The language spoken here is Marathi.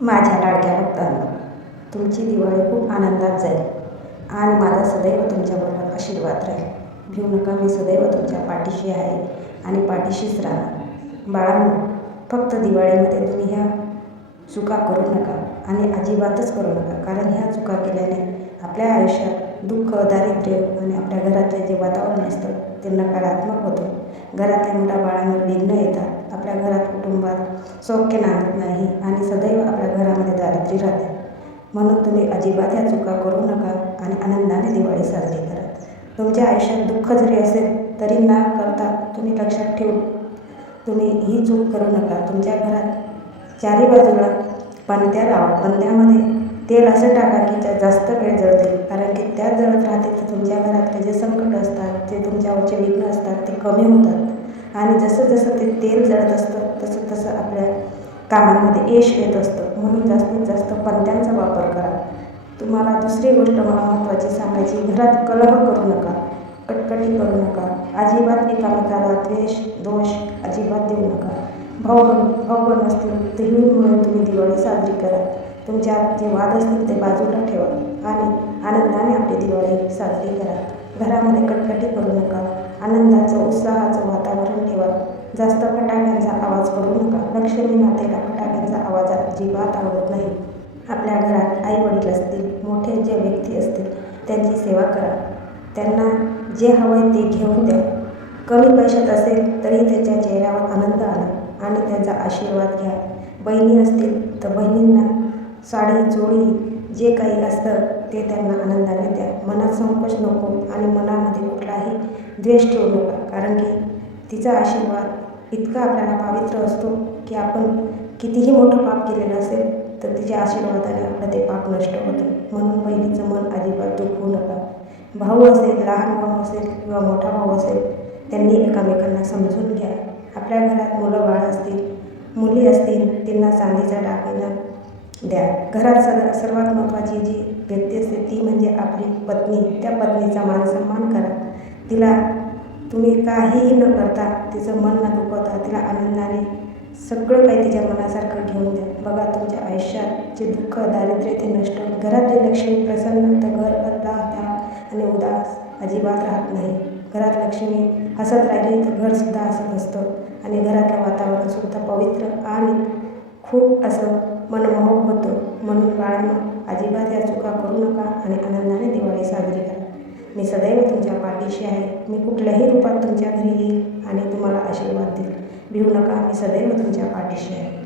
माझ्या लाडक्या भक्तांनो, तुमची दिवाळी खूप आनंदात जाईल आणि माझा सदैव तुमच्याबरोबर आशीर्वाद राहील. भिऊ नका, मी सदैव तुमच्या पाठीशी आहे आणि पाठीशीच राहणार. बाळांनो, फक्त दिवाळीमध्ये तुम्ही ह्या चुका करू नका आणि अजिबातच करू नका, कारण ह्या चुका केल्याने आपल्या आयुष्यात दुःख, दारिद्र्य आणि आपल्या घरातले जे वातावरण असतं ते नकारात्मक होतं. घरातल्या मुलाबाळांवर विघ्न येतात, आपल्या घरात कुटुंबात सौख्य नांदत नाही आणि सदैव आपल्या घरामध्ये दारिद्र्य राहते. म्हणून तुम्ही अजिबात ह्या चुका करू नका आणि आनंदाने दिवाळी साजरी करा. तुमच्या आयुष्यात दुःख जरी असेल तरी न करता तुम्ही लक्षात ठेवून तुम्ही ही चूक करू नका. तुमच्या घरात चारी बाजूला पणत्या लावा. पणत्यामध्ये तेल असं टाका की जास्त वेळ जळतील, कारण की त्या जळत राहतील तर तुमच्या घरातले जे संकट असतात, जे तुमच्यावरचे विघ्न असतात ते कमी होतात आणि जसं जसं ते तेल जळत असतं तसं तसं आपल्या कामांमध्ये यश येत असतं. म्हणून जास्तीत जास्त पणत्यांचा वापर करा. तुम्हाला दुसरी गोष्ट मला महत्त्वाची सांगायची, घरात कलह करू नका, कटकटी करू नका, अजिबात एकामेकाला द्वेष दोष अजिबात देऊ नका. भाऊ बहीण असतील तर मिळून तुम्ही दिवाळी साजरी करा. तुमच्यात जे वाद असतील ते बाजूला ठेवा आणि आनंदाने आपली दिवाळी साजरी करा. घरामध्ये कटकटी करू नका, आनंदाचं उत्साहाचं वातावरण ठेवा. जास्त फटाक्यांचा आवाज करू नका. लक्ष्मी मातेला फटाक्यांचा आवाज अजिबात आवडत नाही. आपल्या घरात आई वडील असतील, मोठे जे व्यक्ती असतील त्यांची सेवा करा. त्यांना जे हवं आहे ते घेऊन द्या. कमी पैशात असेल तरी त्यांच्या चेहऱ्यावर आनंद आणा आणि त्यांचा आशीर्वाद घ्या. बहिणी असतील तर बहिणींना साडी चोळी जे काही असतं ते त्यांना आनंदाने द्या. मनात संकोच नको आणि मनामध्ये कुठलाही द्वेष ठेवू नका, कारण की तिचा आशीर्वाद इतका आपल्याला पवित्र असतो की आपण कितीही मोठं पाप केलेलं असेल तर तिच्या आशीर्वादाने आपलं ते पाप नष्ट होतं. म्हणून बहिणीचं मन अजिबात दुखवू नका. भाऊ असेल, लहान भाऊ असेल किंवा मोठा भाऊ असेल, त्यांनी एकमेकांना समजून घ्या. आपल्या घरात मुलं बाळ असतील, मुली असतील, त्यांना चांदीचा दागिना द्या. घरात सर्वात महत्त्वाची जी व्यक्ती असते ती म्हणजे आपली पत्नी. त्या पत्नीचा मानसन्मान करा. तिला तुम्ही काहीही न करता, तिचं मन न दुखवता तिला आनंदाने सगळं काही तिच्या मनासारखं घेऊन द्या. बघा, तुमच्या आयुष्यात जे दुःख दारिद्र्य ते नष्ट होईल. घरातली लक्ष्मी प्रसन्न तर घर त्या आणि उदास अजिबात राहत नाही. घरात लक्ष्मी हसत राहिली तर घरसुद्धा हसत असतं आणि घरातलं वातावरणसुद्धा पवित्र आणि खूप असं मनमोहक होतं. म्हणून बाळांनो, अजिबात या चुका करू नका आणि आनंदाने दिवाळी साजरी करा. मी सदैव तुमच्या पाठीशी आहे. मी कुठल्याही रूपात तुमच्या घरी येईल आणि तुम्हाला आशीर्वाद देईल. भिऊ नका, मी सदैव तुमच्या पाठीशी आहे.